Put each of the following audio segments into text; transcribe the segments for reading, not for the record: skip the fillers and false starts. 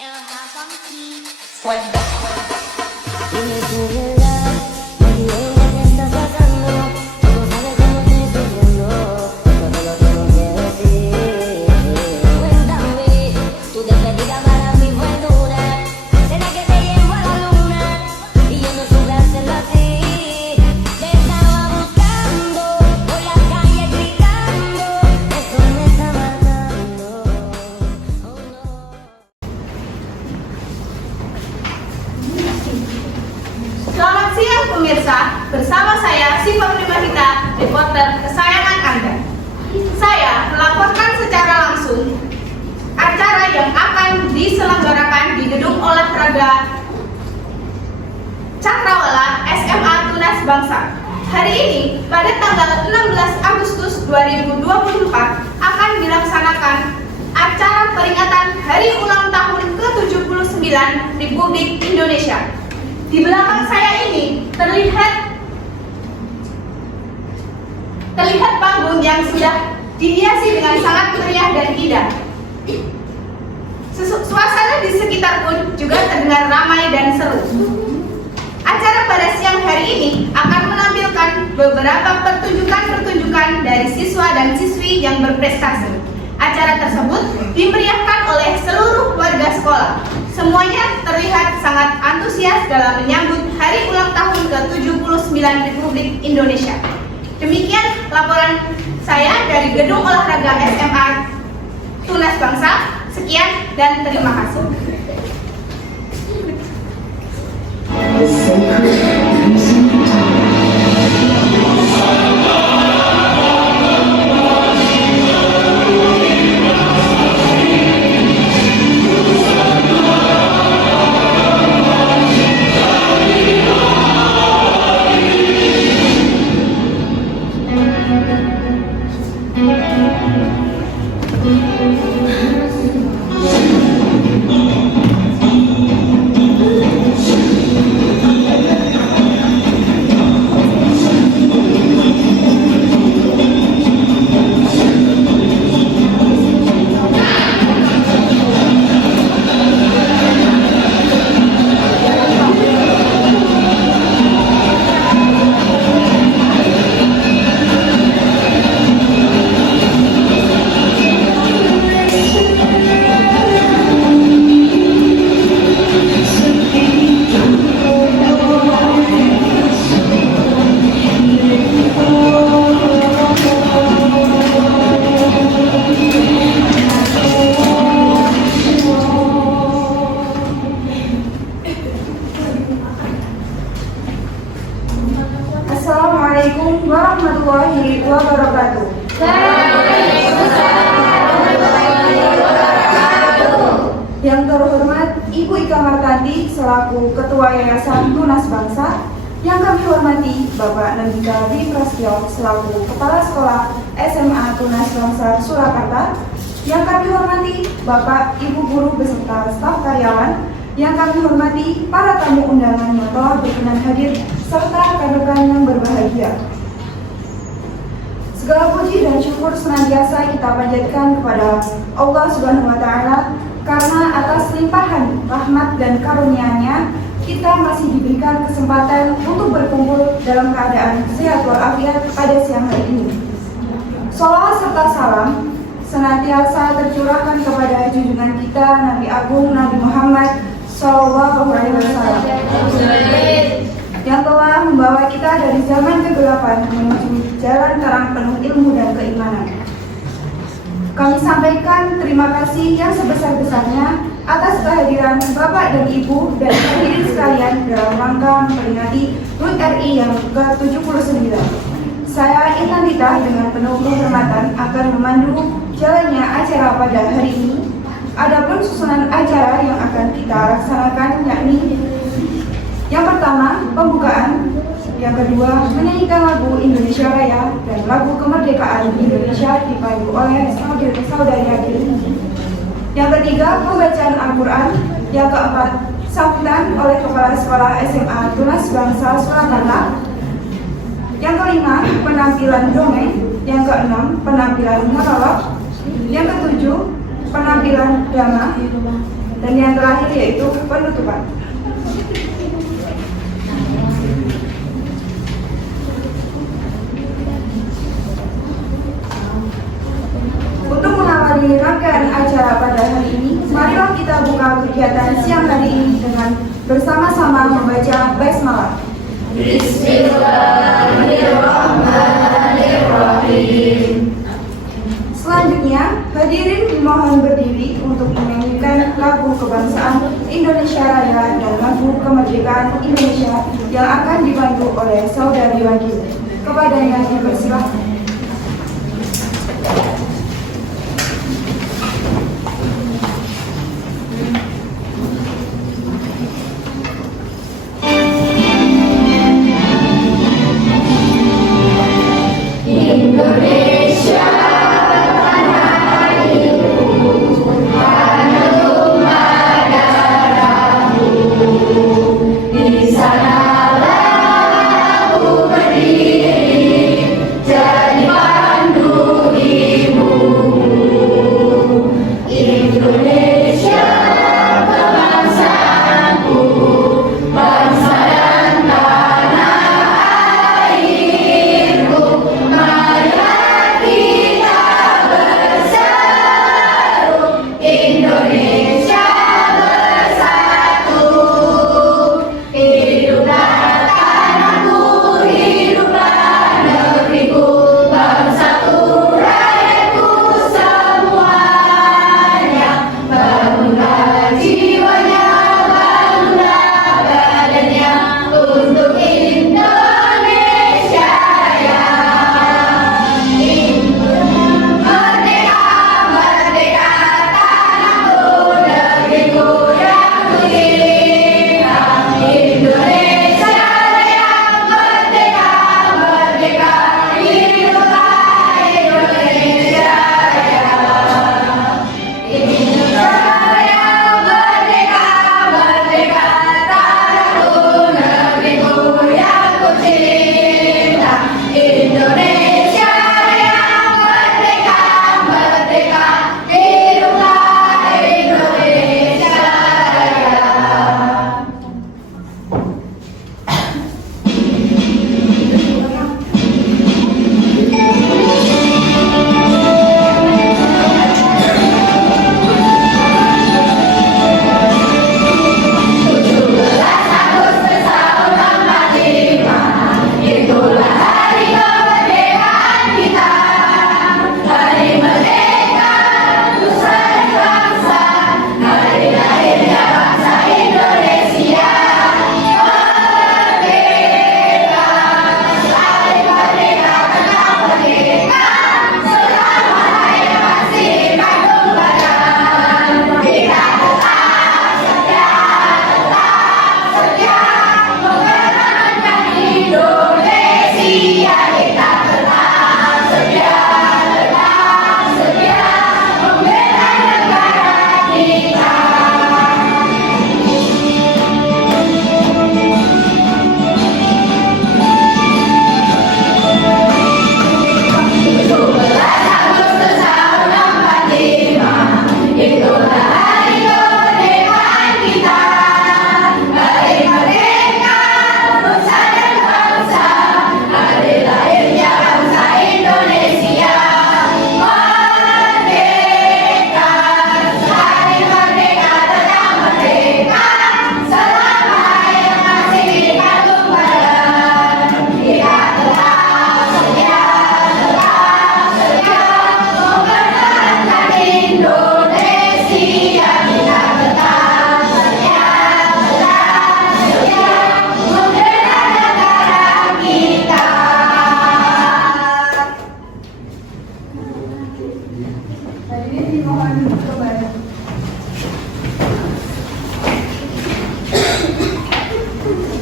Dime tu verdad, nadie que estás pasando, tú no sabes cómo estoy sufriendo, eso te lo tengo que decir. Cuéntame, tu despedida para mí fue dura, será que te llevo a la luna, y yo no supe hacerlo así. Te estaba buscando, por la calle gritando, eso me está matando, oh no. Selamat siang pemirsa, bersama saya Siva Primahita, reporter kesayangan Anda. Saya melaporkan secara langsung acara yang akan diselenggarakan di Gedung Olahraga Cakrawala SMA Tunas Bangsa. Hari ini, pada tanggal 16 Agustus 2024, akan dilaksanakan acara peringatan Hari Ulang Tahun ke-79 Republik Indonesia. Di belakang saya ini terlihat panggung yang sudah dihiasi dengan sangat meriah dan indah. Suasana di sekitar pun juga terdengar ramai dan seru. Acara pada siang hari ini akan menampilkan beberapa pertunjukan dari siswa dan siswi yang berprestasi. Acara tersebut dimeriahkan oleh seluruh warga sekolah. Semuanya terlihat sangat antusias dalam menyambut Hari Ulang Tahun ke-79 Republik Indonesia. Demikian laporan saya dari Gedung Olahraga SMA Tunas Bangsa. Sekian dan terima kasih. Assalamualaikum warahmatullahi wabarakatuh. Yang terhormat Ibu Ika Martanti selaku Ketua Yayasan Tunas Bangsa, yang kami hormati Bapak Nandika Dwi Prasetyo selaku Kepala Sekolah SMA Tunas Bangsa Surakarta, yang kami hormati Bapak Ibu Guru beserta staf karyawan, yang kami hormati para tamu undangan yang telah berkenan hadir serta rekan-rekan yang berbahagia. Segala puji dan syukur senantiasa kita panjatkan kepada Allah Subhanahu wa Ta'ala, karena atas limpahan rahmat dan karunia-Nya kita masih diberikan kesempatan untuk berkumpul dalam keadaan sehat walafiat pada siang hari ini. Sholawat serta salam senantiasa tercurahkan kepada junjungan kita Nabi Agung Nabi Muhammad Sallallahu Alaihi Wasallam, yang telah membawa kita dari zaman kegelapan menuju jalan terang penuh ilmu dan keimanan. Kami sampaikan terima kasih yang sebesar-besarnya atas kehadiran Bapak dan Ibu dan hadirin sekalian dalam rangka memperingati HUT RI yang ke-79. Saya Intan Dita dengan penuh kehormatan akan memandu jalannya acara pada hari ini. Adapun susunan acara yang akan kita laksanakan yakni yang pertama pembukaan, yang kedua menyanyikan lagu Indonesia Raya dan lagu kemerdekaan Indonesia dipandu oleh saudari hadirin. Yang ketiga pembacaan Al-Quran, yang keempat sambutan oleh Kepala Sekolah SMA Tunas Bangsa Surakarta. Yang kelima penampilan dongeng, yang keenam penampilan monolog, yang ketujuh penampilan drama, Dan yang terakhir yaitu penutupan. Untuk mengawali rangkaian acara pada hari ini, marilah kita buka kegiatan siang hari ini dengan bersama-sama membaca basmalah. Bismillahirrahmanirrahim. Selanjutnya, hadirin dimohon berdiri untuk menyanyikan lagu kebangsaan Indonesia Raya dan lagu kemerdekaan Indonesia yang akan dibantu oleh saudari wakil. Kepadanya dipersilahkan.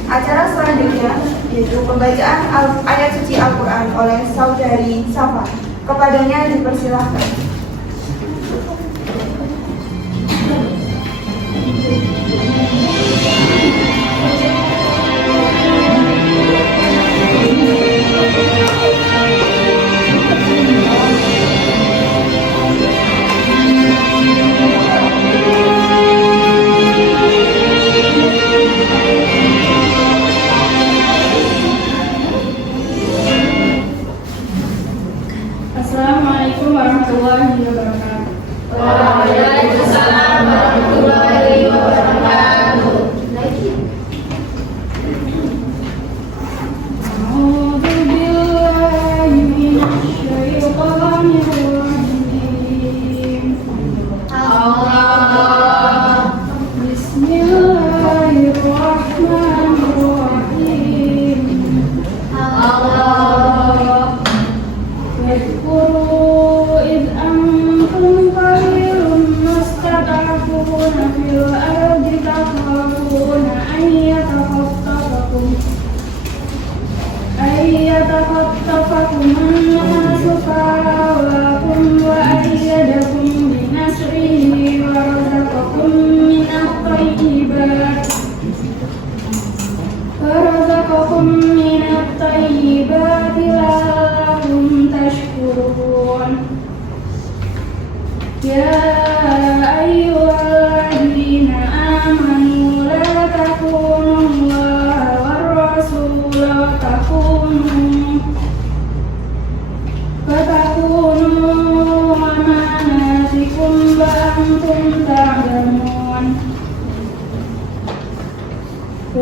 Acara selanjutnya yaitu pembacaan ayat suci Al-Quran oleh saudari Safa. Kepadanya dipersilahkan.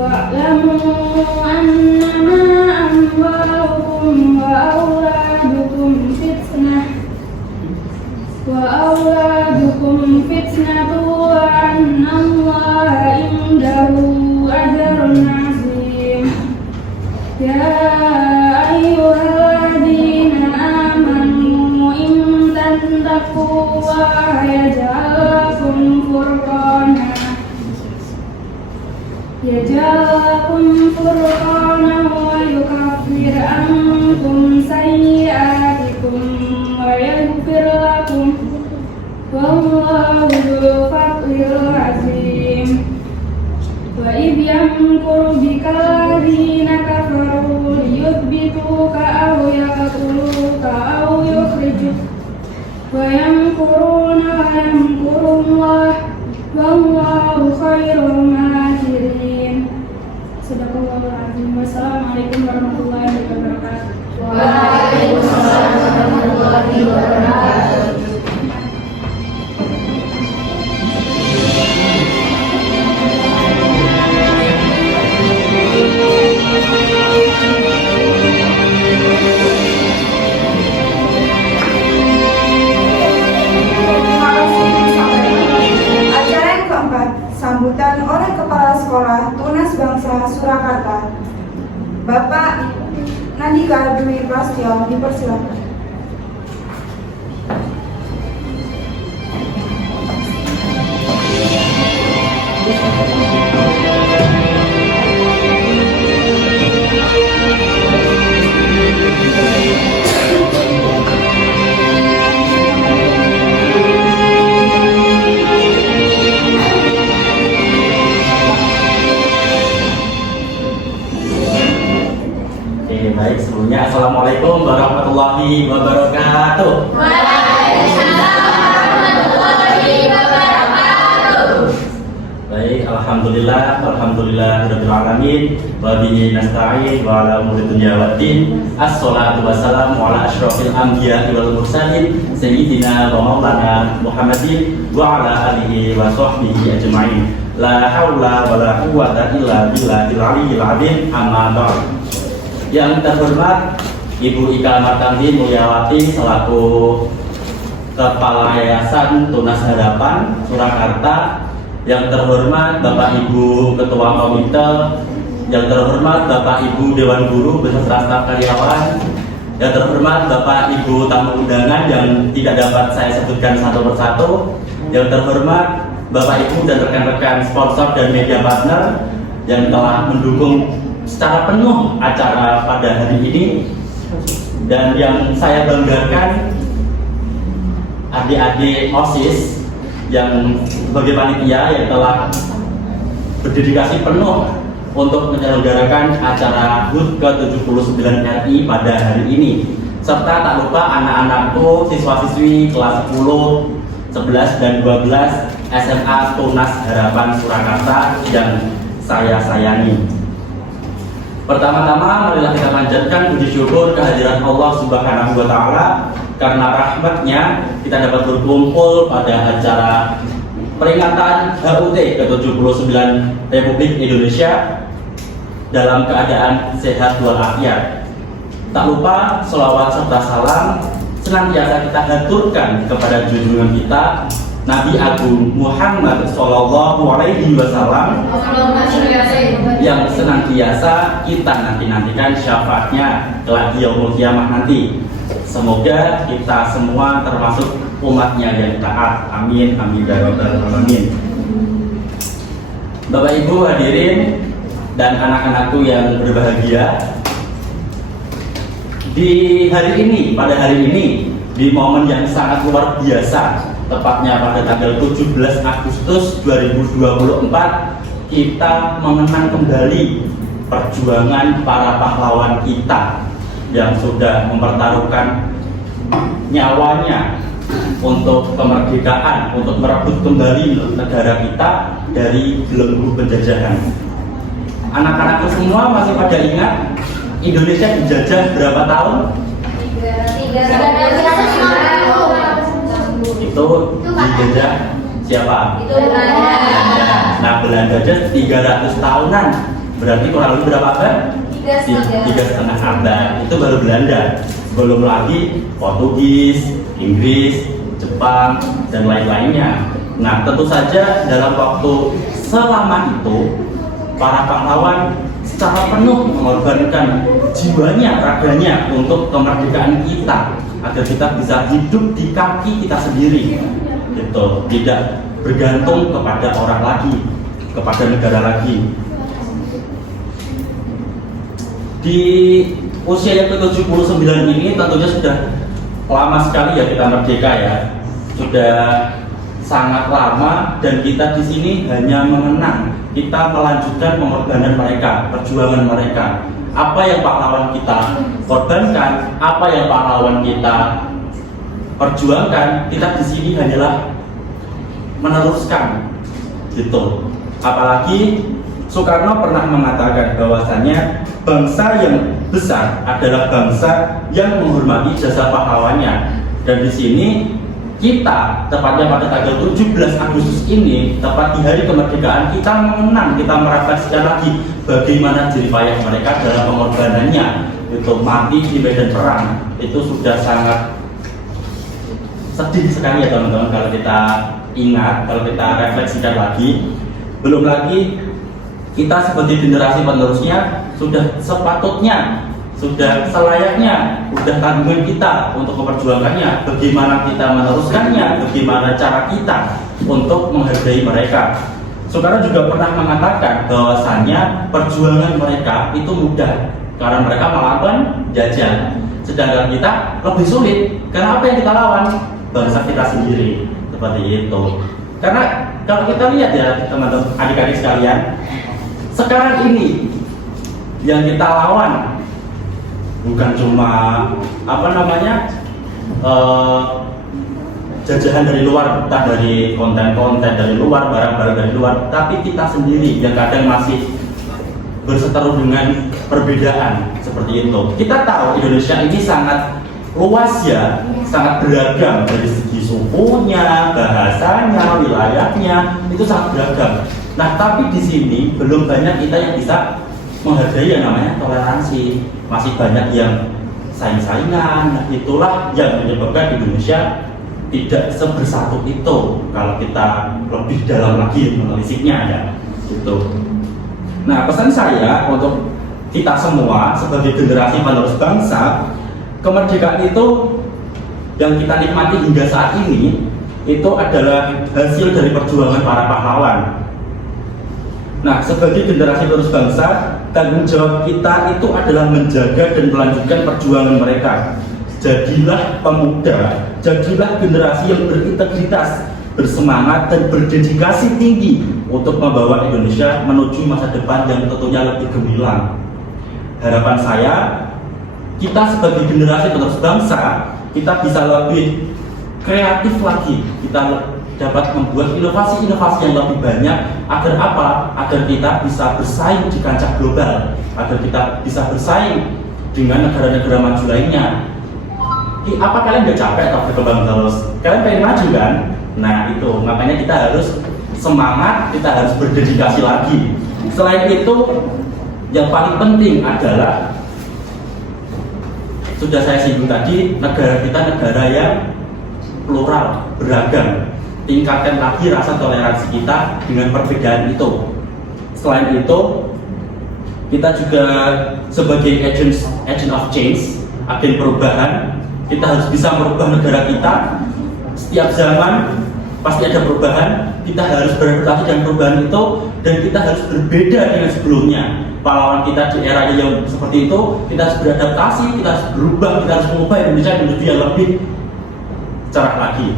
واعلموا أنما أموالكم وأولادكم فتنة وأن الله عنده أجر عظيم. يا أيها الذين آمنوا إن تتقوا الله يجعل لكم فرقانا ويكفر عنكم سيئاتكم ويغفر لكم والله ذو الفضل العظيم. وإذ يمكر بك الذين كفروا ليثبتوك أو يقتلوك أو يخرجوك ويمكرون ويمكر الله والله خير الماكرين. Sadaqallahul azim. Wassalamualaikum warahmatullahi wabarakatuh. Waalaikumsalam warahmatullahi wabarakatuh. Sambutan oleh Kepala Sekolah Tunas Bangsa Surakarta, Bapak Nandika Dwi Prasetyo, dipersilakan. Baik, sebelumnya Assalamualaikum warahmatullahi wabarakatuh. Waalaikumsalam warahmatullahi wabarakatuh. Baik, alhamdulillahirabbil alamin wa bihi nasta'in wa ala umuri dunya waddin. Assalatu wassalamu ala asyrofil anbiya'i wal mursalin sayyidina wa maulana Muhammadin wa ala alihi wa sahbihi ajma'in. La haula wa la quwwata illa billahil aliyyil azim. Amma ba'd. Yang terhormat Ibu Ika Martanti Mulyawati selaku Kepala Yayasan Tunas Harapan Surakarta, yang terhormat Bapak Ibu Ketua Komite, yang terhormat Bapak Ibu Dewan Guru beserta staf karyawan, yang terhormat Bapak Ibu tamu undangan yang tidak dapat saya sebutkan satu persatu, yang terhormat Bapak Ibu dan rekan-rekan sponsor dan media partner yang telah mendukung secara penuh acara pada hari ini, dan yang saya banggakan adik-adik OSIS yang sebagai panitia yang telah berdedikasi penuh untuk menyelenggarakan acara HUT ke-79 RI pada hari ini, serta tak lupa anak-anakku siswa-siswi kelas 10, 11 dan 12 SMA Tunas Harapan Surakarta yang saya sayangi. Pertama-tama marilah kita panjatkan puji syukur kehadiran Allah Subhanahu wa Ta'ala, karena rahmatnya kita dapat berkumpul pada acara peringatan HUT ke-79 Republik Indonesia dalam keadaan sehat walafiat. Tak lupa sholawat serta salam senantiasa kita haturkan kepada junjungan kita Nabi Agung Muhammad Sallallahu Alaihi Wasallam yang senantiasa kita nantikan syafaatnya kelak di yaumul kiamah nanti. Semoga kita semua termasuk umatnya yang taat. Amin, amin ya rabbal alamin. Bapak Ibu hadirin dan anak-anakku yang berbahagia, pada hari ini di momen yang sangat luar biasa, tepatnya pada tanggal 17 Agustus 2024, kita mengenang kembali perjuangan para pahlawan kita yang sudah mempertaruhkan nyawanya untuk kemerdekaan, untuk merebut kembali negara kita dari belenggu penjajahan. Anak-anakku semua masih pada ingat Indonesia dijajah berapa tahun? 350. Itu dijajah siapa? Itu Belanda. Nah, Belanda aja 300 tahunan Berarti kurang lebih berapa abad? 3,5 abad. Itu baru Belanda. Belum lagi Portugis, Inggris, Jepang, dan lain-lainnya. Nah, tentu saja dalam waktu selama itu para pahlawan secara penuh mengorbankan jiwanya, raganya untuk kemerdekaan kita, agar kita bisa hidup di kaki kita sendiri, gitu. Tidak bergantung kepada orang lagi, kepada negara lagi. Di usia yang ke-79 ini tentunya sudah lama sekali ya kita merdeka ya, sudah sangat lama, dan kita di sini hanya mengenang, kita melanjutkan pengorbanan mereka, perjuangan mereka. Apa yang pahlawan kita korbankan, apa yang pahlawan kita perjuangkan, kita di sini hanyalah meneruskan, gitu. Apalagi Soekarno pernah mengatakan bahwasannya bangsa yang besar adalah bangsa yang menghormati jasa pahlawannya. Dan di sini kita, tepatnya pada tanggal 17 Agustus ini, tepat di hari kemerdekaan, kita mengenang, kita merefleksikan lagi bagaimana jerih payah mereka dalam pengorbanannya. Itu mati di medan perang, itu sudah sangat sedih sekali ya teman-teman kalau kita ingat, kalau kita refleksikan lagi. Belum lagi kita sebagai generasi penerusnya sudah sepatutnya, sudah selayaknya, sudah tanggungan kita untuk memperjuangkannya. Bagaimana kita meneruskannya, bagaimana cara kita untuk menghargai mereka. Soekarno juga pernah mengatakan bahwasannya perjuangan mereka itu mudah karena mereka melawan jajah, sedangkan kita lebih sulit karena apa yang kita lawan? Bangsa kita sendiri, seperti itu. Karena kalau kita lihat ya teman-teman, adik-adik sekalian, sekarang ini yang kita lawan bukan cuma jajahan dari luar, entah dari konten-konten dari luar, barang-barang dari luar, tapi kita sendiri yang kadang masih berseteru dengan perbedaan seperti itu. Kita tahu Indonesia ini sangat luas ya, sangat beragam dari segi sukunya, bahasanya, wilayahnya, itu sangat beragam. Nah, tapi di sini belum banyak kita yang bisa menghargai yang namanya toleransi. Masih banyak yang saing-saingan. Nah, itulah yang menyebabkan Indonesia tidak sebersatu itu kalau kita lebih dalam lagi menelisiknya ya, gitu. Nah, pesan saya untuk kita semua sebagai generasi penerus bangsa, kemerdekaan itu yang kita nikmati hingga saat ini itu adalah hasil dari perjuangan para pahlawan. Nah, sebagai generasi penerus bangsa, tanggung jawab kita itu adalah menjaga dan melanjutkan perjuangan mereka. Jadilah pemuda, jadilah generasi yang berintegritas, bersemangat dan berdedikasi tinggi untuk membawa Indonesia menuju masa depan yang tentunya lebih gemilang. Harapan saya, kita sebagai generasi penerus bangsa, kita bisa lebih kreatif lagi, kita dapat membuat inovasi-inovasi yang lebih banyak. Agar apa? Agar kita bisa bersaing di kancah global, agar kita bisa bersaing dengan negara-negara maju lainnya. Apa kalian gak capek atau berkembang terus? Kalian pengen maju kan? Nah itu, makanya kita harus semangat, kita harus berdedikasi lagi. Selain itu, yang paling penting adalah, sudah saya singgung tadi, negara kita negara yang plural, beragam. Tingkatkan lagi rasa toleransi kita dengan perbedaan itu. Selain itu, kita juga sebagai agent of change, agen perubahan, kita harus bisa merubah negara kita. Setiap zaman pasti ada perubahan, kita harus beradaptasi dengan perubahan itu, dan kita harus berbeda dengan sebelumnya. Pahlawan kita di era yang seperti itu, kita harus beradaptasi, kita harus berubah, kita harus mengubah Indonesia menuju yang lebih cerah lagi.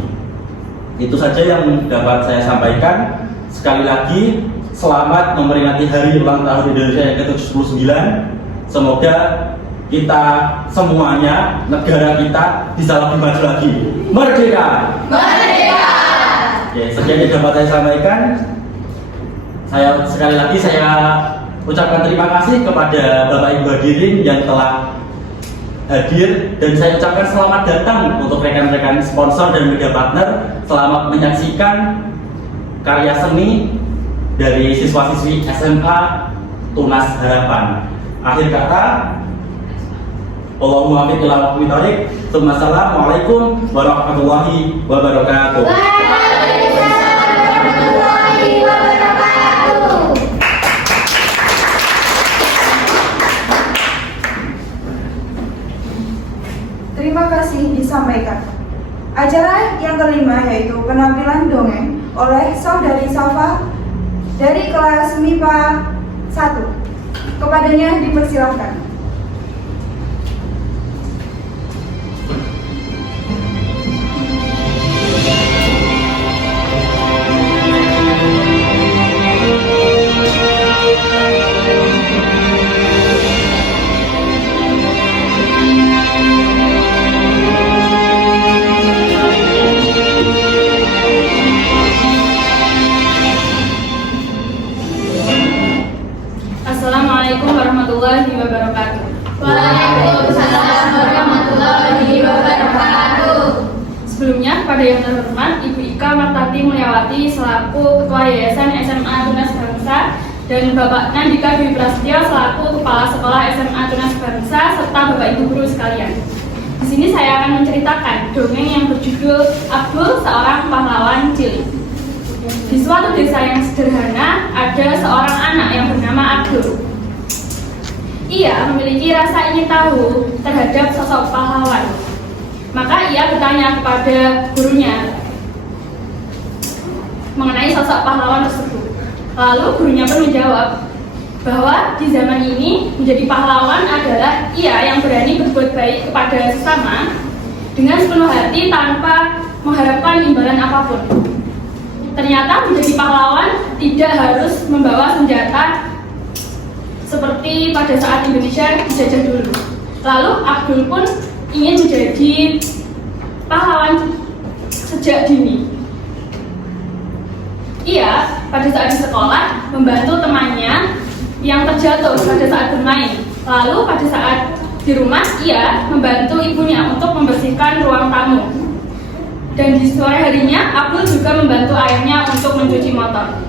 Itu saja yang dapat saya sampaikan. Sekali lagi, selamat memperingati hari ulang tahun Indonesia yang ke-79. Semoga kita semuanya, negara kita bisa lebih maju lagi. Merdeka! Merdeka! Oke, sekian yang dapat saya sampaikan. Sekali lagi saya ucapkan terima kasih kepada Bapak Ibu hadirin yang telah hadir, dan saya ucapkan selamat datang untuk rekan-rekan sponsor dan media partner. Selamat menyaksikan karya seni dari siswa-siswi SMA tunas harapan. Akhir kata, Allahumma afiq ila waqti thariq. Assalamualaikum warahmatullahi wabarakatuh. Terima kasih disampaikan. Acara yang kelima yaitu penampilan dongeng oleh Saudari Safa dari kelas MIPA 1. Kepadanya dipersilahkan. Assalamualaikum warahmatullahi wabarakatuh. Waalaikumsalam warahmatullahi wabarakatuh. Sebelumnya, kepada yang terhormat Ibu Ika Martati Mulyawati selaku Ketua Yayasan SMA Tunas Bangsa dan Bapak Nandika Dwi Prasetyo selaku Kepala Sekolah SMA Tunas Bangsa serta Bapak Ibu guru sekalian. Di sini saya akan menceritakan dongeng yang berjudul Abdul, Seorang Pahlawan Cilik. Di suatu desa yang sederhana, ada seorang anak yang bernama Abdul. Ia memiliki rasa ingin tahu terhadap sosok pahlawan. Maka ia bertanya kepada gurunya mengenai sosok pahlawan tersebut. Lalu gurunya pun menjawab bahwa di zaman ini menjadi pahlawan adalah ia yang berani berbuat baik kepada sesama dengan sepenuh hati tanpa mengharapkan imbalan apapun. Ternyata menjadi pahlawan tidak harus membawa senjata seperti pada saat Indonesia dijajah dulu. Lalu Abdul pun ingin menjadi pahlawan sejak dini. Ia pada saat di sekolah membantu temannya yang terjatuh pada saat bermain. Lalu pada saat di rumah ia membantu ibunya untuk membersihkan ruang tamu. Dan di sore harinya, Abdul juga membantu ayahnya untuk mencuci motor.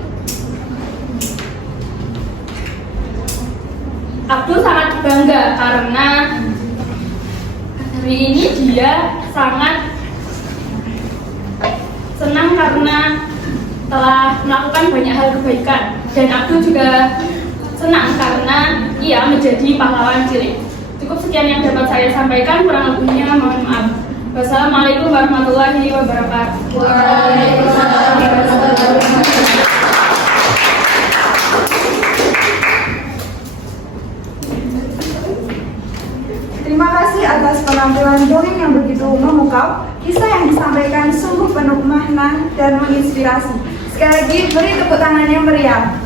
Abdul sangat bangga karena hari ini dia sangat senang karena telah melakukan banyak hal kebaikan. Dan Abdul juga senang karena ia menjadi pahlawan cilik. Cukup sekian yang dapat saya sampaikan, kurang lebihnya mohon maaf. Wassalamualaikum warahmatullahi wabarakatuh. Waalaikumsalam warahmatullahi wabarakatuh. Terima kasih atas penampilan dongeng yang begitu memukau. Kisah yang disampaikan sungguh penuh makna dan menginspirasi. Sekali lagi beri tepuk tangan yang meriah.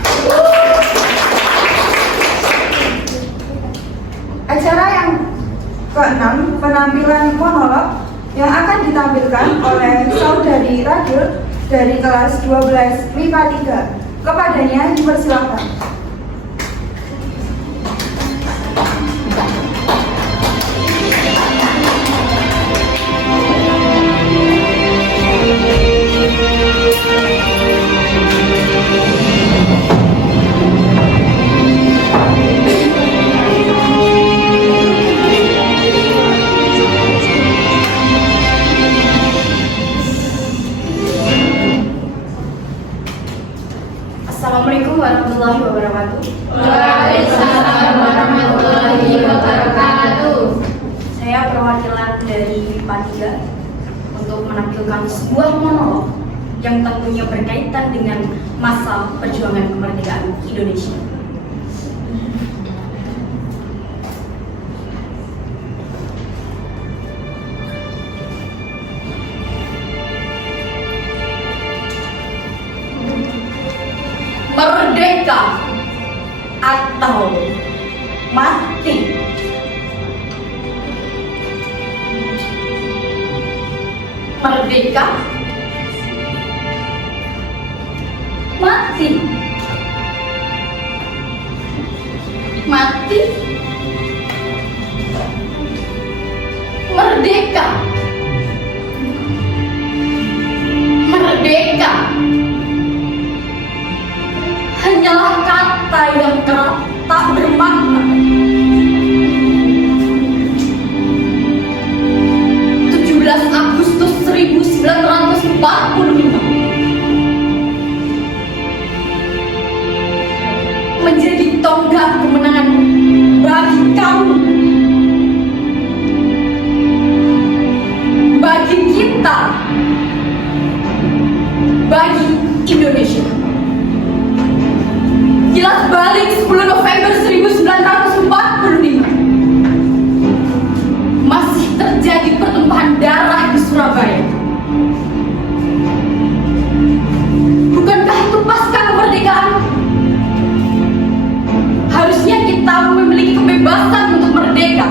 Acara yang ke-6, penampilan monolog yang akan ditampilkan oleh Saudari Radul dari kelas 12 MIPA 3. Kepadanya dipersilakan. Assalamualaikum warahmatullahi wabarakatuh. Waalaikumsalam warahmatullahi wabarakatuh. Saya perwakilan dari MIPA 3 untuk menampilkan sebuah monolog yang tentunya berkaitan dengan masa perjuangan kemerdekaan Indonesia. Merdeka atau mati. Merdeka, mati. Mati, merdeka. Merdeka hanyalah kata kata yang kerap tak bermakna. 17 Agustus 1945 menjadi tonggak kemenangan bagi kamu, bagi kita, bagi Indonesia. Kilas balik 10 November 1945 masih terjadi pertumpahan darah di Surabaya. Bukankah itu pasca kemerdekaan? Harusnya kita memiliki kebebasan untuk merdeka.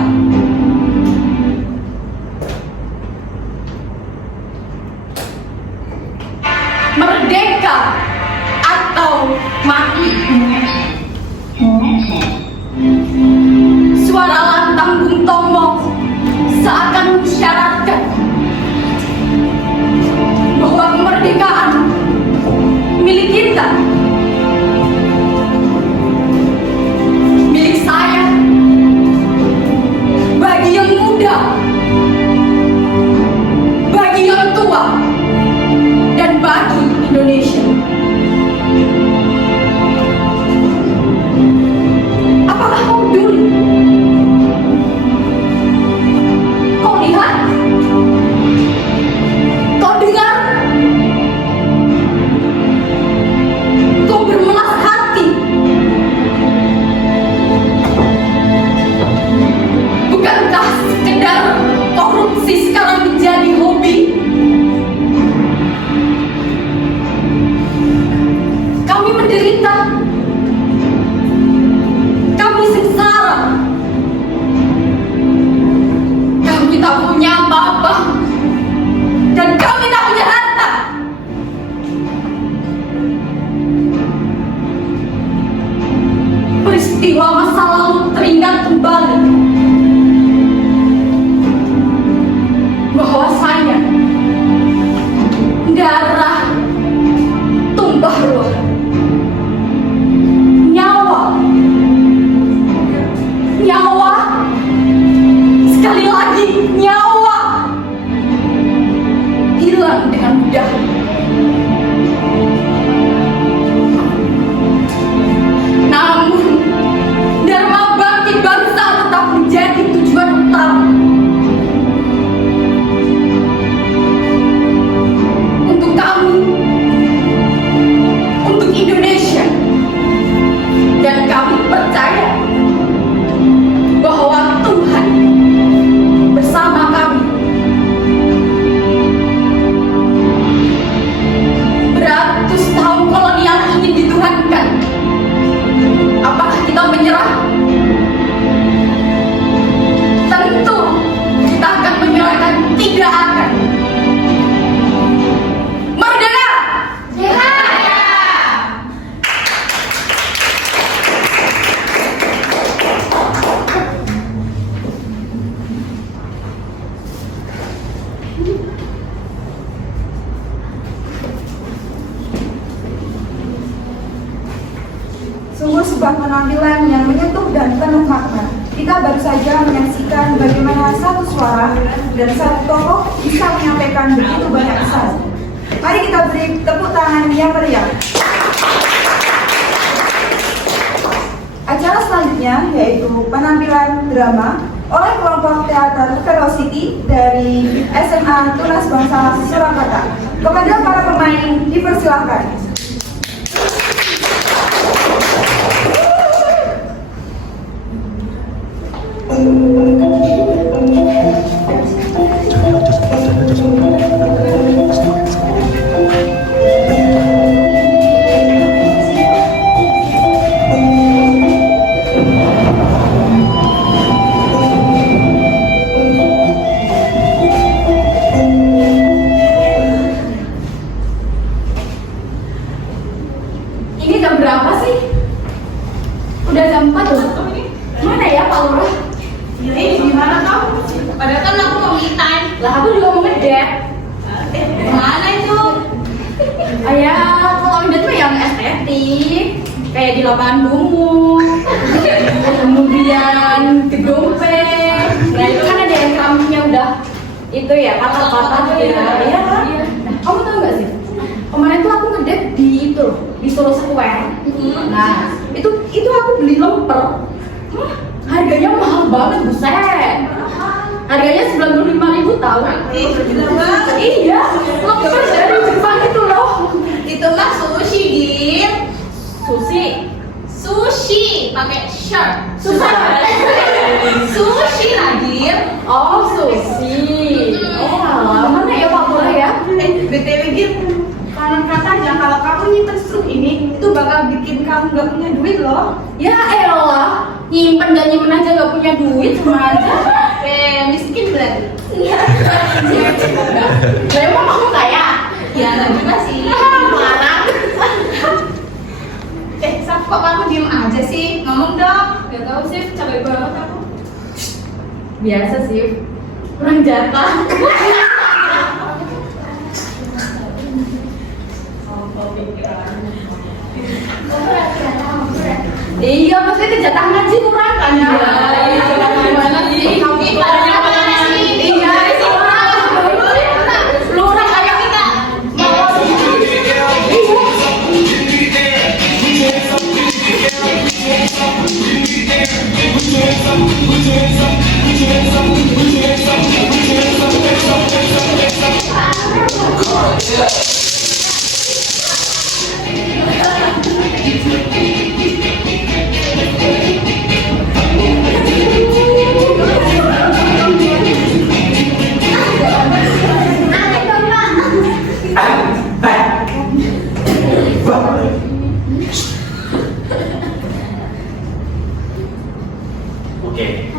Merdeka atau mati. Suara lantang Bung Tomo seakan mensyaratkan bahwa kemerdekaan milik kita, milik saya, bagi yang muda, bagi yang tua, dan bagi Indonesia. Apakah kau peduli? Kau lihat? Kau dengar? Kau bermelas hati? Bukankah sekedar korupsi sekarang menjadi hobi? Kami menderita, kami sengsara, kami tak punya apa-apa, dan kami tak punya harta. Peristiwa masa lalu teringat kembali bahwasanya darah tumpah ruah, nyawa, sekali lagi nyawa hilang dengan mudah. Namun dharma bakti bangsa tetap menjadi tujuan utama. Untuk kami, untuk Indonesia, dan kami percaya bahwa Tuhan bersama kami. Beratus tahun kolonial ingin dituhankan. Apakah kita menyerah? Tentu kita akan menyerahkan, tidak akan. Merdeka! Sungguh sebuah penampilan yang menyentuh dan penuh makna. Kita baru saja menyaksikan bagaimana satu suara dan satu tokoh bisa menyampaikan begitu banyak pesan. Mari kita beri tepuk tangan yang meriah. Acara selanjutnya yaitu penampilan drama oleh kelompok teater Velocity dari SMA Tunas Bangsa Surakarta. Kepada para pemain dipersilakan. Ini jam berapa sih? Udah jam 4 loh. Mana ya Pak Lurah? Gimana kau? Padahal kan aku mau me time. Lah aku juga mau ngedate. Mana itu? Ayah, kalau ngedate mah yang estetik. kayak di lapangan Dumuk, kemudian gedung P. Nah itu kan ada yang rambutnya udah itu ya patah-patah gitu ya. Iya kan? Nah, kamu tahu nggak sih? Kemarin tuh aku ngedate di itu loh, di Solo Square. Nah itu aku beli lemper. Harganya mahal banget, buset. Harganya 95.000 tahu. Iya, lemper dari Jepang itu loh. Itu mah sushi, Din. Sushi pakai shirt. Sushi Nadir. Oh, sushi. Oh, alah, mana ya Pak Bola ya? BTW Gir, konon katanya kalau kamu nyimpen struk ini itu bakal bikin kamu nggak punya duit loh. Ya elah, nyimpen dan nyimpen aja gak punya duit sama aja. Miskin berarti. Lah emang kamu kaya? Ya enggak juga sih. Marah. Saf, kok kamu diem aja sih? Ngomong dong. Gak tau sih, capek banget aku. Biasa sih, kurang jatah. Iya, maksudnya kejatah ngaji kurang kan ya? Iya, gimana sih? Kamu Banyak banget sih. Iya, sih kurang. Lu orang kayak kita. Oke.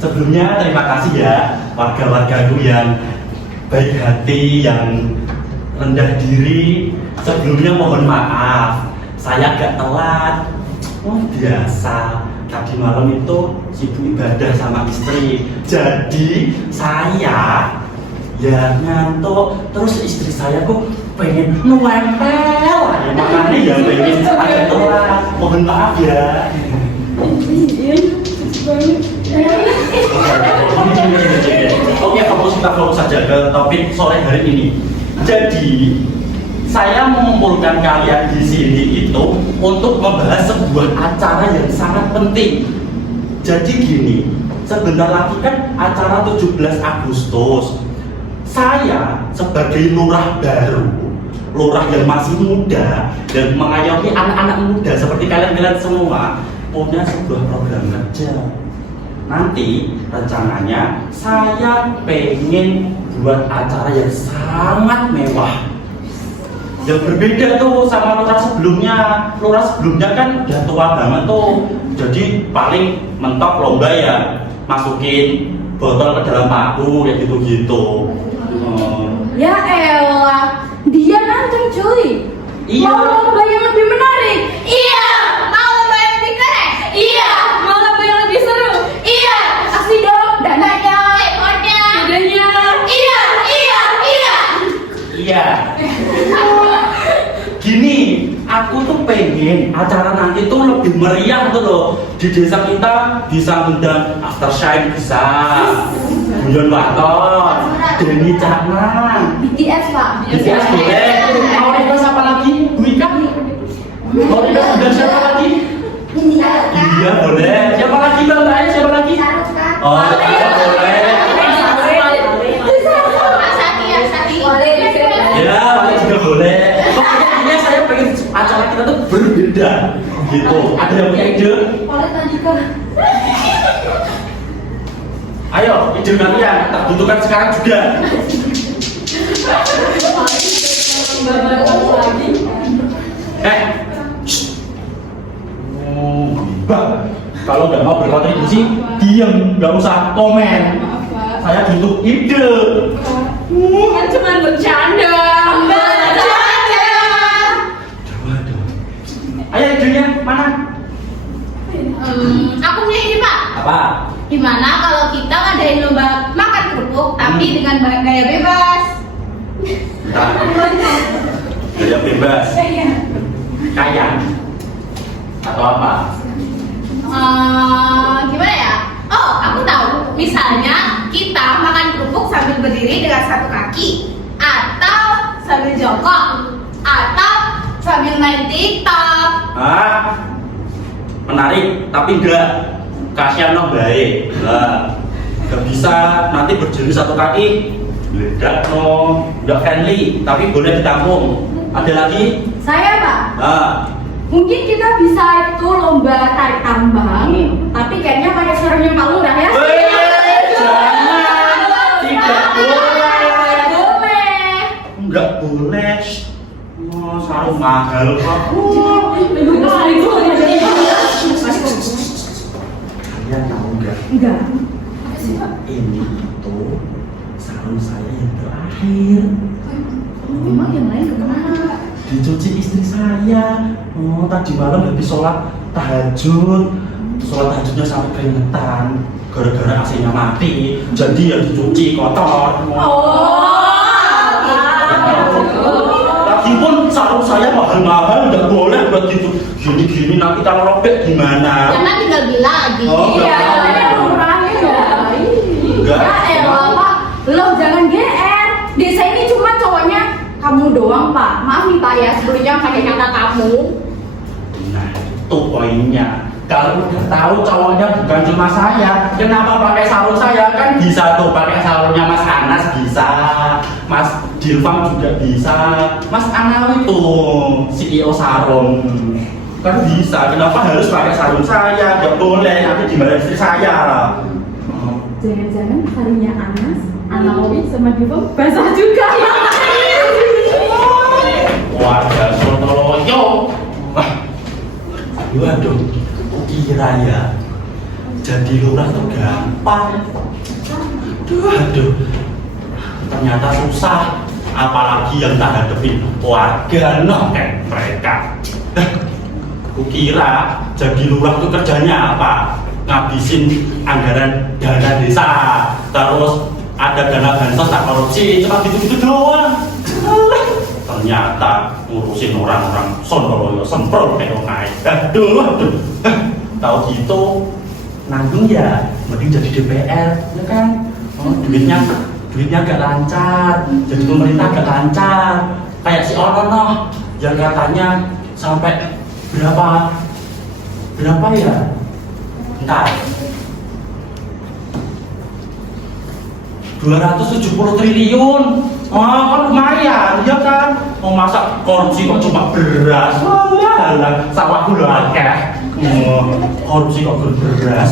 Sebelumnya terima kasih ya warga-wargaku yang baik hati, yang rendah diri. Sebelumnya mohon maaf, saya agak telat. Oh biasa, tadi malam itu sibuk ibadah sama istri. Jadi saya ya ngantuk, terus istri saya kok pengen nempel, makanya ya pengen agak telat. Mohon maaf ya. Oke, kita fokus saja ke topik sore hari ini. Jadi, saya mengumpulkan kalian di sini itu untuk membahas sebuah acara yang sangat penting. Jadi gini, sebentar lagi kan acara 17 Agustus. Saya sebagai lurah baru, lurah yang masih muda dan mengayomi anak-anak muda seperti kalian semua, punya sebuah program kerja. Nanti rencananya saya pengen buat acara yang sangat mewah, yang berbeda tuh sama lurah sebelumnya. Lurah sebelumnya kan udah tua banget tuh, jadi paling mentok lomba ya masukin botol ke dalam paku kayak gitu-gitu. Ya elah, dia nantang cuy. Iya. Mau lomba yang lebih menarik? Iya. Mau lomba yang lebih keren? Iya. Mau lomba yang lebih seru? Iya. Kasih dong dananya, Ekornya. idenya. Iya. Iya. Gini, aku tuh pengen acara nanti tuh lebih meriah tuh loh. Di desa kita bisa undang after shine, bisa Guyon Waton, Denny Caknan, BTS pak. BTS boleh. Mau request apa lagi? Bu Ika? Mau request undang siapa lagi? Iya boleh. Siapa lagi Bang Rai? Siapa lagi? Oh iya boleh. Ya, boleh juga boleh. Pokoknya intinya saya pengen acara kita tuh berbeda gitu. Ada yang punya ide? Ayo, ide kalian terbutuhkan sekarang juga. Bang, kalau nggak mau berkontribusi, diam, nggak usah komen. Saya butuh ide. Kan cuma bercanda. Ayo idenya mana? Aku punya ide Pak. Apa? Gimana kalau kita ngadain lomba makan kerupuk tapi dengan gaya bebas? Gaya bebas. Kayak atau apa? Gimana ya? Oh, aku tahu. Misalnya kita makan kerupuk sambil berdiri dengan satu kaki, atau sambil jongkok, atau sambil main TikTok. Ah, menarik, tapi enggak. Kasihan no baik. Nah, nggak bisa nanti berdiri satu kaki. Enggak no, enggak friendly, tapi boleh ditampung. Ada lagi? Saya Pak, Ah, mungkin kita bisa itu lomba tarik tambang, tapi kayaknya pakai sarungnya Pak Lurah ya. jangan, tidak boleh. Boleh. Enggak boleh. Oh, sarung mahal kok. Kalian tahu enggak? Enggak. Ini itu sarung saya yang terakhir. Memang yang lain kemana? Dicuci istri saya. Oh, tadi malam habis sholat tahajud. Sholat tahajudnya sampai keringetan. Gara-gara AC-nya mati. Jadi ya dicuci kotor. Lagipun sarung saya mahal-mahal, nggak boleh buat gitu. Gini-gini nanti kalau robek gimana? Jangan tinggal bilang lagi. Oh, Iya, enggak. tapi ukurannya enggak. Enggak. Ya elah Pak, loh jangan GR. Desa ini cuma cowoknya kamu doang Pak. Maaf nih Pak ya, sebelumnya pakai kata kamu. Nah, itu poinnya. Kalau udah tahu cowoknya bukan cuma saya, kenapa pakai sarung saya? Kan bisa tuh pakai sarungnya Mas Anas bisa, Mas Dilfam juga bisa, Mas Anawi tuh CEO sarung kan bisa. Kenapa harus pakai sarung saya? Gak boleh, nanti dimarahin istri saya. Jangan-jangan harinya Anas, Anawi sama Diva basah juga ya. Warga Sontoloyo. Waduh, kira ya jadi lurah tuh gampang. Aduh, ternyata susah. Apalagi yang tak hadapin warga noh kayak mereka. Kukira jadi lurah tuh kerjanya apa? Ngabisin anggaran dana desa, terus ada dana bansos tak korupsi, cuma gitu-gitu doang. Ternyata ngurusin orang-orang Sontoloyo semprot kayak naik. Aduh. Tahu gitu nanggung ya, mending jadi DPR, ya kan? Oh, duitnya gak lancar, jadi pemerintah gak lancar. Kayak si Ono yang katanya sampai berapa ya? Entar 270 triliun. Oh, kan lumayan, ya kan? Mau masak korupsi kok cuma beras? Walah, sawah gula akeh. Korupsi kok beras?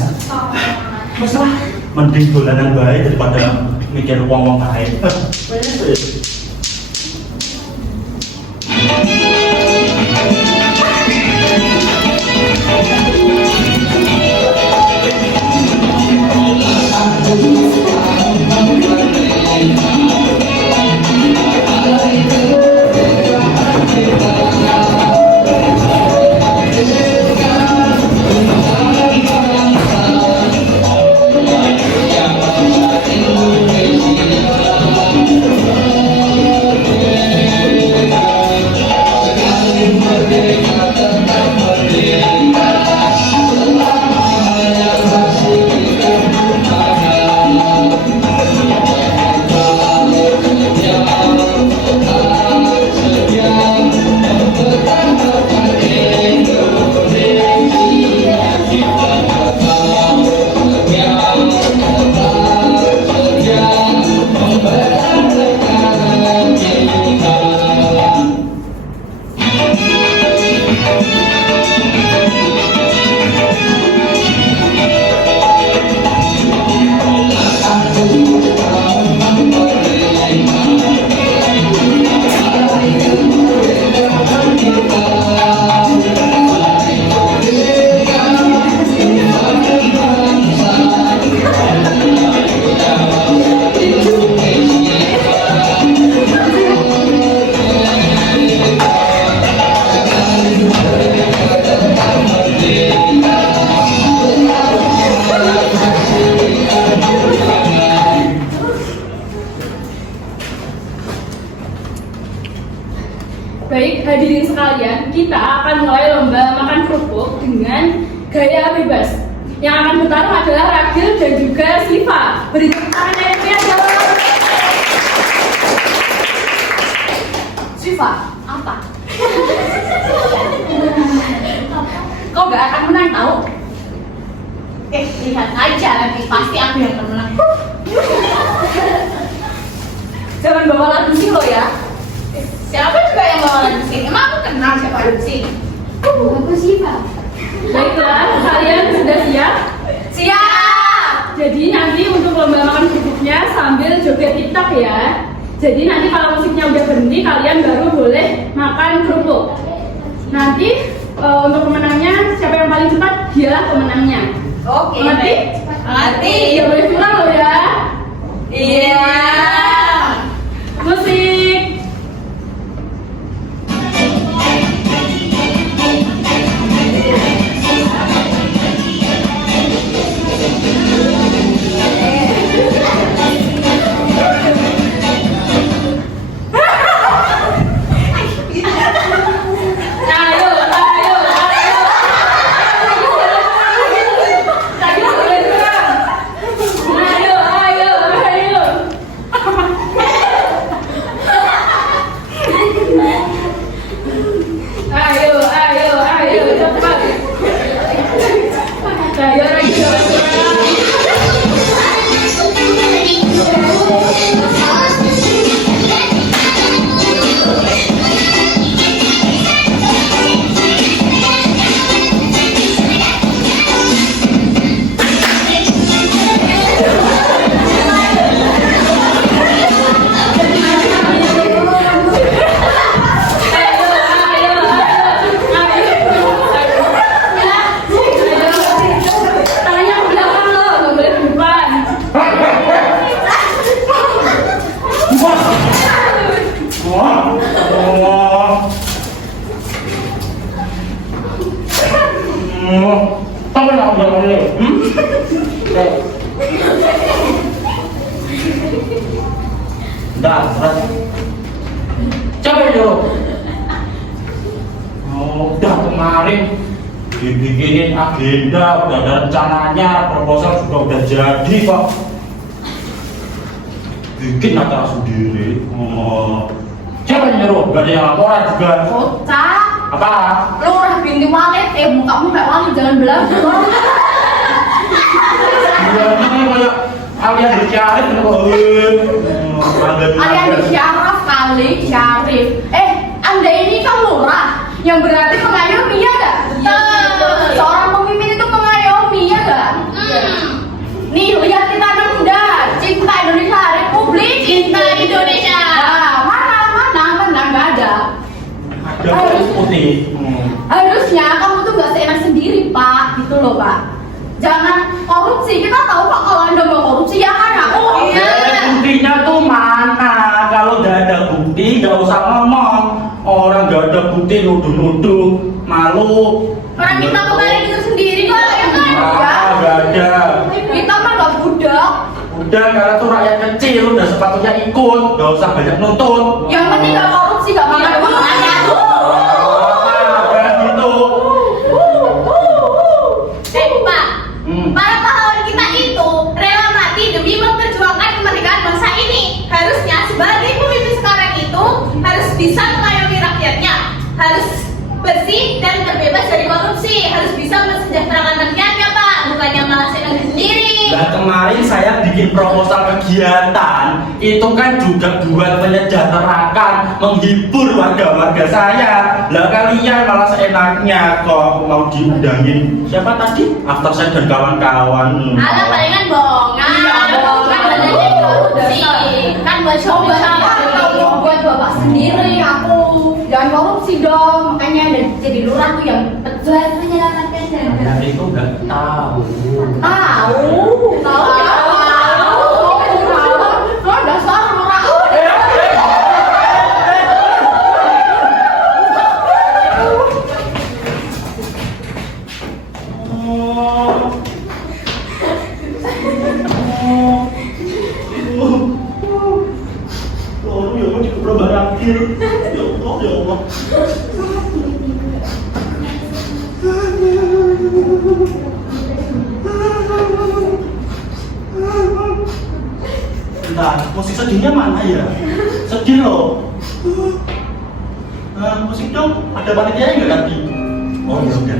Masalah, mending dolanan baik daripada mikir uang baik. dengan gaya bebas. Yang akan bertarung adalah Ragil dan juga Siva. Beri tepuk tangan yang meriah dong. Siva, apa? Kau gak akan menang tau? Lihat aja nanti pasti aku yang akan menang. Jangan bawa lagu sih lo ya. Siapa juga yang bawa lagu sih? Emang aku kenal siapa lagu sih? Aku Siva. Baiklah, kalian sudah siap? Siap! Jadi nanti untuk lomba makan kerupuknya sambil joget TikTok ya. Jadi nanti kalau musiknya udah berhenti, kalian baru boleh makan kerupuk. Nanti untuk pemenangnya, siapa yang paling cepat, dialah pemenangnya. Oke. Mengerti? Mengerti. Ya boleh pulang loh ya. Iya. Musik. Coba dulu. Udah kemarin dibikinin agenda, udah ada rencananya, proposal juga udah jadi kok. Bikin acara sendiri. Siapa yang nyuruh? Gak ada yang laporan juga. Kocak. Apa? Lurah binti walet, mukamu kayak wali jangan belagu. Iya, ini kayak kalian bersyarif Kalian disyaraf kali, syarif. Anda ini kan lurah, yang berarti mengayomi ya gak? Seorang pemimpin itu mengayomi ya gak? Nih, lihat kita muda, cinta Indonesia, Republik Cinta Indonesia. Mana gak ada. Ada putih. Harusnya kamu tuh gak seenak sendiri Pak, gitu loh Pak. Jangan korupsi, kita tahu kok kalau Anda mau korupsi ya kan aku. Buktinya tuh mana? Kalau gak ada bukti gak usah ngomong. Orang gak ada bukti nuduh-nuduh, malu. Orang kita kemarin itu sendiri kok ya kan? Gak ada. Kita mah gak budak. Udah, karena tuh rakyat kecil udah sepatutnya ikut, gak usah banyak nuntut. Yang penting gak korupsi, gak makan uang aja. Gitu. Pak, para pahlawan kita itu rela mati demi memperjuangkan kemerdekaan bangsa ini. Harusnya sebagai pemimpin sekarang itu harus bisa mengayomi rakyatnya, harus bersih dan terbebas dari korupsi, harus bisa mensejahterakan rakyatnya Pak, bukannya malah senang sendiri. Nah kemarin saya bikin proposal kegiatan itu kan juga buat menyejahterakan, menghibur warga-warga saya. Lah kalian malah seenaknya kok mau diundangin siapa tadi? After saya dan kawan-kawan. Alah palingan bohongan. Iya, bohongan. Kan banyak korupsi. Kan buat Coba coba kalau buat bapak sendiri aku jangan korupsi dong. Makanya ada jadi lurah tuh yang pejuang menyelamatkan dan Dan itu gak tahu. tahu ya tahu dasar lurah. Oh, ya Allah, cukup berakhir. Ya Allah, ya Allah. musik sedihnya mana ya? Sedih loh. Musik dong, ada panitia nggak tadi? Oh ya udah.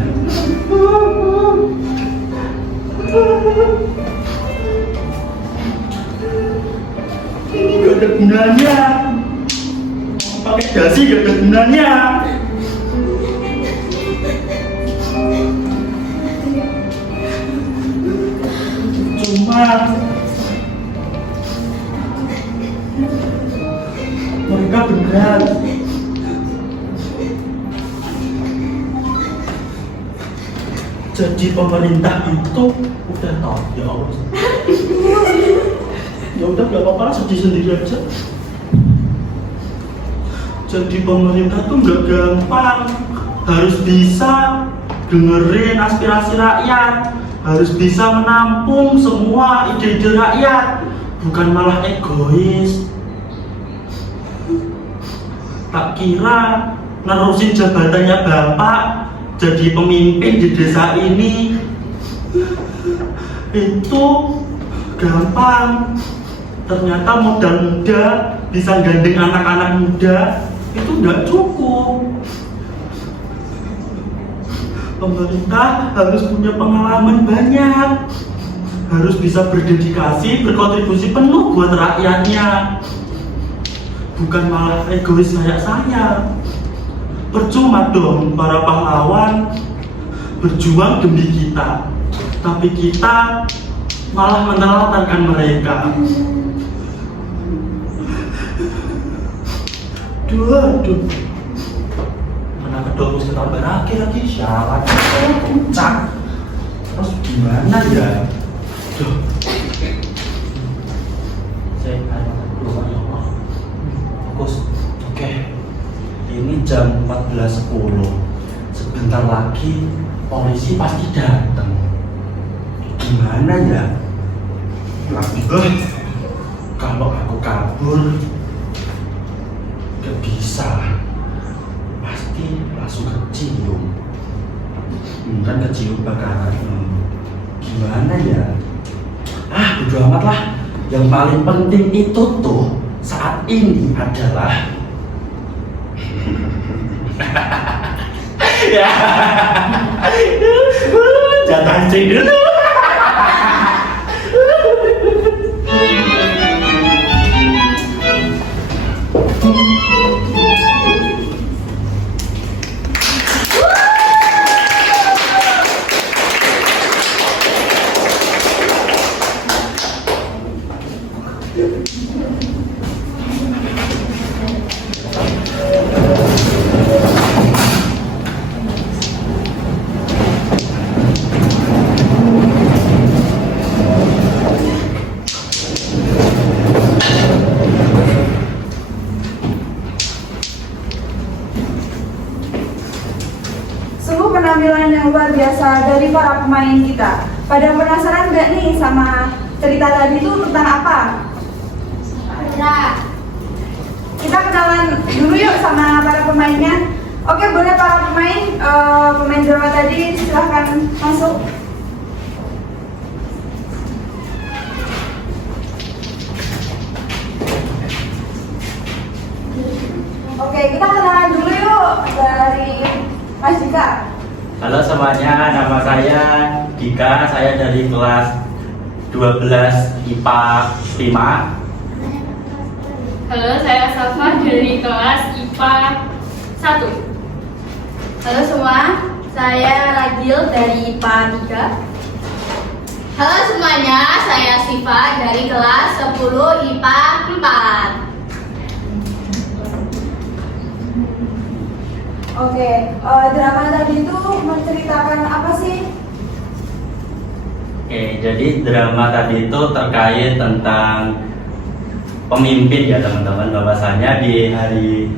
Gak ada gunanya. Pakai dasi gak ada gunanya. Cuma mereka beneran. Jadi pemerintah itu udah tahu ya Allah. Ya udah gak apa-apa, sedih sendiri aja. Jadi pemerintah tuh nggak gampang, harus bisa dengerin aspirasi rakyat, harus bisa menampung semua ide-ide rakyat, bukan malah egois. Tak kira nerusin jabatannya bapak jadi pemimpin di desa ini itu gampang. Ternyata modal muda bisa gandeng anak-anak muda itu nggak cukup. Pemerintah harus punya pengalaman banyak, harus bisa berdedikasi, berkontribusi penuh buat rakyatnya, bukan malah egois kayak saya. Percuma dong para pahlawan berjuang demi kita, tapi kita malah menelantarkan mereka. Aduh, mana kedua setahun berakhir lagi, syarat puncak. Terus gimana ya? Duh, saya lupa ya Allah. Fokus, oke. Ini jam 14.10. Sebentar lagi polisi pasti datang. Gimana ya? Kalau aku kabur gak bisa, pasti langsung kecium. Kan kecium bakaran. Gimana ya? Bodo amat lah. Yang paling penting itu tuh saat ini adalah ya, jangan pancing dulu. Sungguh penampilan yang luar biasa dari para pemain kita. Pada penasaran nggak nih sama cerita tadi itu tentang apa? Kita kenalan dulu yuk sama para pemainnya. Oke, boleh para pemain, pemain drama tadi silahkan masuk. Oke, kita kenalan dulu yuk dari Mas Dika. Halo semuanya, nama saya Dika, saya dari kelas 12 IPA 5. Halo, saya Safa dari kelas IPA 1. Halo semua, saya Ragil dari IPA 3. Halo semuanya, saya Siva dari kelas 10 IPA 4. Oke, drama tadi itu menceritakan apa sih? Oke, jadi drama tadi itu terkait tentang pemimpin ya teman-teman. Bahwasanya di hari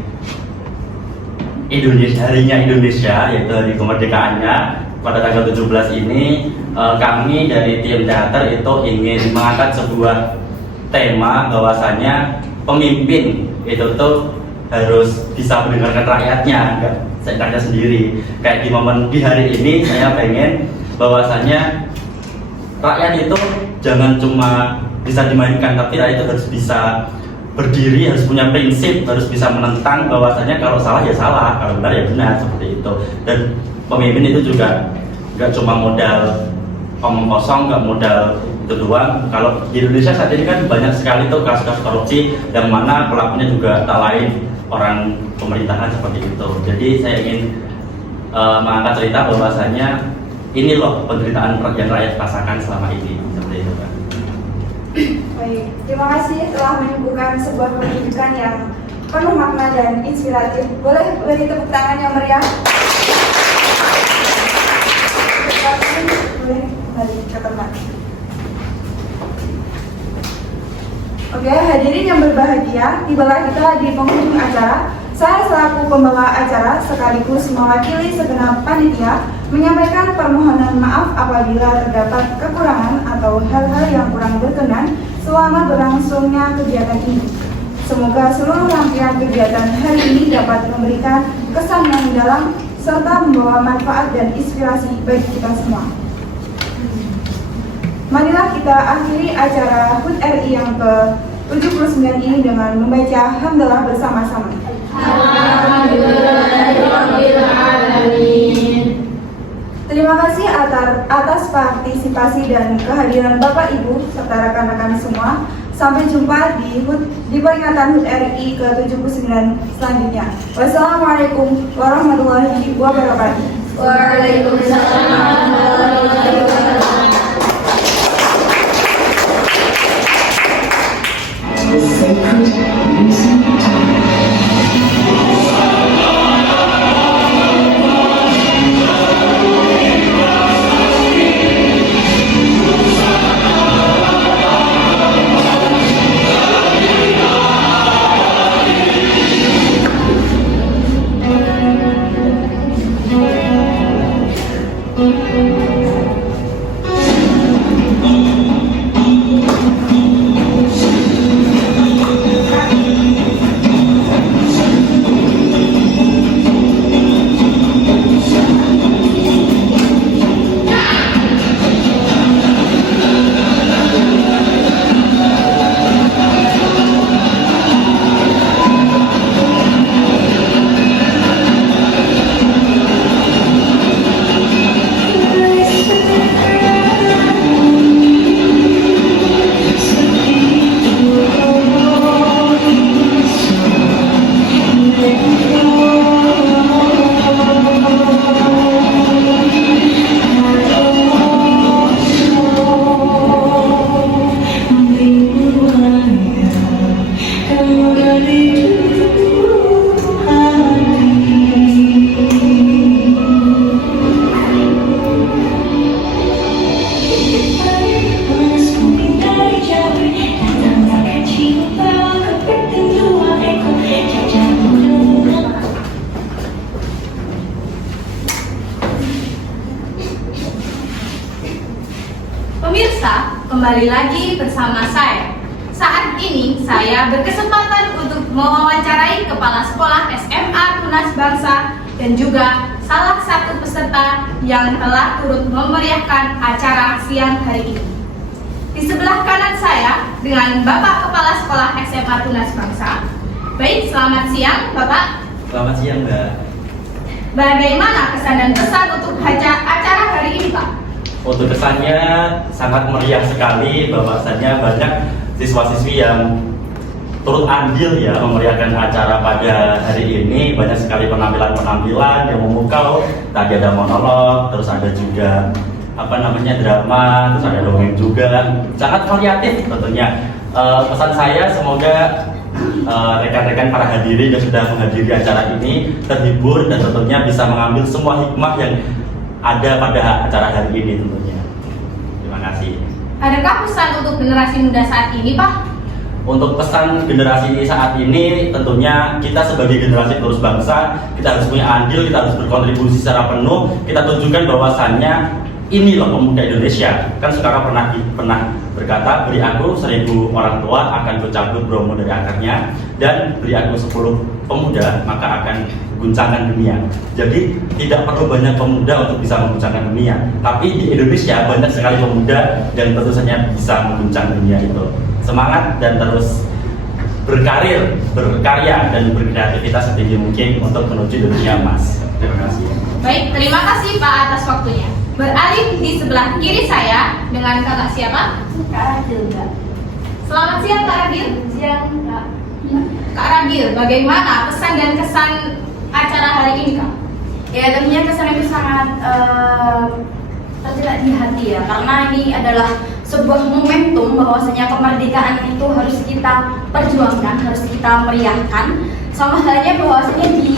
Indonesia, harinya Indonesia, yaitu hari kemerdekaannya pada tanggal 17 ini, kami dari tim teater itu ingin mengangkat sebuah tema bahwasanya pemimpin itu tuh harus bisa mendengarkan rakyatnya, enggak seenaknya sendiri. Kayak di hari ini saya pengen bahwasanya rakyat itu jangan cuma bisa dimainkan, tapi rakyat itu harus bisa berdiri, harus punya prinsip, harus bisa menentang bahwasanya kalau salah ya salah, kalau benar ya benar, seperti itu. Dan pemimpin itu juga nggak cuma modal omong kosong, nggak modal itu doang. Kalau di Indonesia saat ini kan banyak sekali tuh kasus-kasus korupsi yang mana pelakunya juga tak lain orang pemerintahan seperti itu. Jadi saya ingin mengangkat cerita bahwasanya ini loh penderitaan yang rakyat rasakan selama ini, seperti itu kan. Baik, terima kasih telah menyuguhkan sebuah pertunjukan yang penuh makna dan inspiratif. Boleh beri tepuk tangan yang meriah. Boleh kembali ke tempat. Oke, hadirin yang berbahagia, tibalah kita di penghujung acara. Saya selaku pembawa acara sekaligus mewakili segenap panitia menyampaikan permohonan maaf apabila terdapat kekurangan atau hal-hal yang kurang berkenan selama berlangsungnya kegiatan ini. Semoga seluruh rangkaian kegiatan hari ini dapat memberikan kesan yang mendalam serta membawa manfaat dan inspirasi bagi kita semua. Marilah kita akhiri acara HUT RI yang ke-79 ini dengan membaca hamdalah bersama-sama. Terima kasih atas partisipasi dan kehadiran Bapak Ibu serta rekan-rekan semua. Sampai jumpa di peringatan HUT RI ke-79 selanjutnya. Wassalamualaikum warahmatullahi wabarakatuh. Waalaikumsalam warahmatullahi wabarakatuh. Pemirsa, kembali lagi bersama saya. Saat ini saya berkesempatan untuk mewawancarai Kepala Sekolah SMA Tunas Bangsa dan juga salah satu peserta yang telah turut memeriahkan acara siang hari ini. Di sebelah kanan saya dengan Bapak Kepala Sekolah SMA Tunas Bangsa. Baik, selamat siang Bapak. Selamat siang Mbak. Bagaimana kesan dan pesan untuk acara hari ini Pak? Untuk kesannya sangat meriah sekali, bahwasannya banyak siswa-siswi yang turut andil ya memeriahkan acara pada hari ini. Banyak sekali penampilan-penampilan yang memukau. Tadi ada monolog, terus ada juga drama, terus ada dongeng juga. Sangat variatif tentunya. Pesan saya semoga rekan-rekan para hadirin yang sudah menghadiri acara ini terhibur dan tentunya bisa mengambil semua hikmah yang ada pada acara hari ini tentunya. Terima kasih. Adakah pesan untuk generasi muda saat ini Pak? Untuk pesan generasi saat ini tentunya kita sebagai generasi penerus bangsa, kita harus punya andil, kita harus berkontribusi secara penuh. Kita tunjukkan bahwasannya ini loh pemuda Indonesia. Kan sekarang pernah berkata, beri aku 1000 orang tua akan kucabut Bromo dari akarnya, dan beri aku 10 pemuda maka akan mengguncangkan dunia. Jadi tidak perlu banyak pemuda untuk bisa mengguncangkan dunia, tapi di Indonesia banyak sekali pemuda yang tentu saja bisa mengguncang dunia itu. Semangat dan terus berkarir, berkarya dan berkreativitas setinggi mungkin untuk menuju dunia emas. Terima kasih. Baik, terima kasih Pak atas waktunya. Beralih di sebelah kiri saya dengan kakak siapa? Kak Radil, Kak. Selamat siang Kak Radil. Siang, Kak. Kak Radil, bagaimana pesan dan kesan acara hari ini Kak? Ya tentunya kesan itu sangat terjerat di hati ya, karena ini adalah sebuah momentum bahwasanya kemerdekaan itu harus kita perjuangkan, harus kita meriahkan. Sama halnya bahwasanya di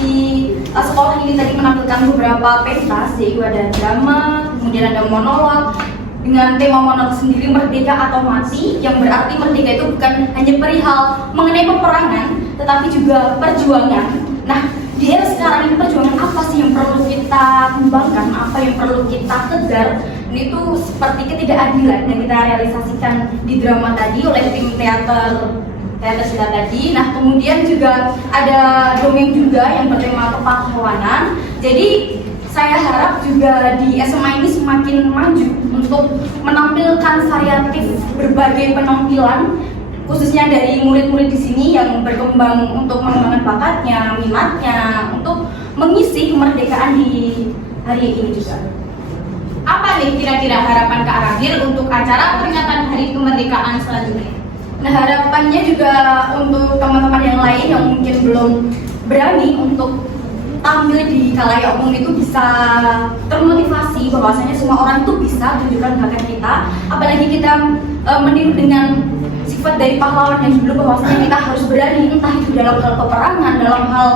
sekolah ini tadi menampilkan beberapa pentas, yaitu ada drama, kemudian ada monolog dengan tema monolog sendiri merdeka atau mati, yang berarti merdeka itu bukan hanya perihal mengenai peperangan, tetapi juga perjuangan. Nah, di era sekarang ini perjuangan apa sih yang perlu kita kembangkan, apa yang perlu kita kejar? Ini tuh seperti ketidakadilan yang kita realisasikan di drama tadi oleh tim teater Sila tadi. Nah, kemudian juga ada dongeng juga yang bertema kepahlawanan. Jadi saya harap juga di SMA ini semakin maju untuk menampilkan variatif berbagai penampilan, khususnya dari murid-murid di sini yang berkembang untuk mengembangkan bakatnya, minatnya, untuk mengisi kemerdekaan di hari ini juga. Apa nih kira-kira harapan Kak Radil untuk acara peringatan Hari Kemerdekaan selanjutnya? Nah, harapannya juga untuk teman-teman yang lain yang mungkin belum berani untuk tampil di khalayak umum itu bisa termotivasi bahwasanya semua orang itu bisa tunjukkan bakat kita, apalagi kita meniru dengan sifat dari pahlawan yang dulu, bahwasanya kita harus berani, entah itu dalam hal peperangan, dalam hal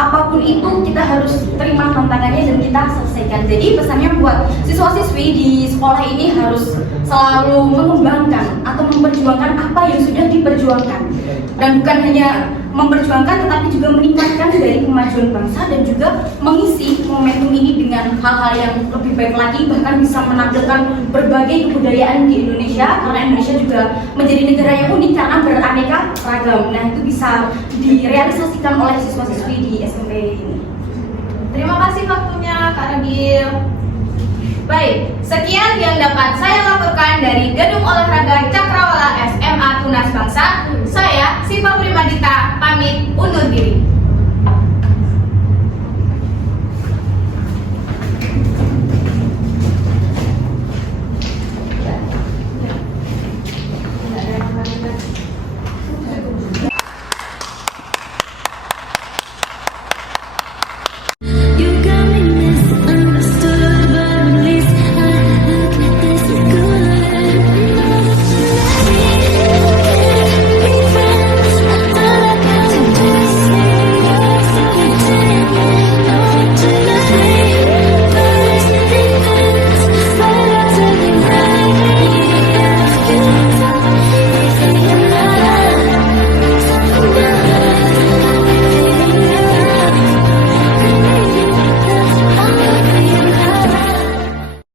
apapun itu kita harus terima tantangannya dan kita selesaikan. Jadi pesannya buat siswa-siswi di sekolah ini harus selalu mengembangkan atau memperjuangkan apa yang sudah diperjuangkan, dan bukan hanya memperjuangkan tetapi juga meningkatkan dari kemajuan bangsa dan juga mengisi momentum ini dengan hal-hal yang lebih baik lagi, bahkan bisa menampilkan berbagai kebudayaan di Indonesia, karena Indonesia juga menjadi negara yang unik karena beraneka ragam. Nah, itu bisa direalisasikan oleh siswa-siswi di SMP ini. Terima kasih waktunya Kak Radil. Baik, sekian yang dapat saya laporkan dari Gedung Olahraga Cakrawala SMA Tunas Bangsa. Saya Siva Primadita pamit undur diri.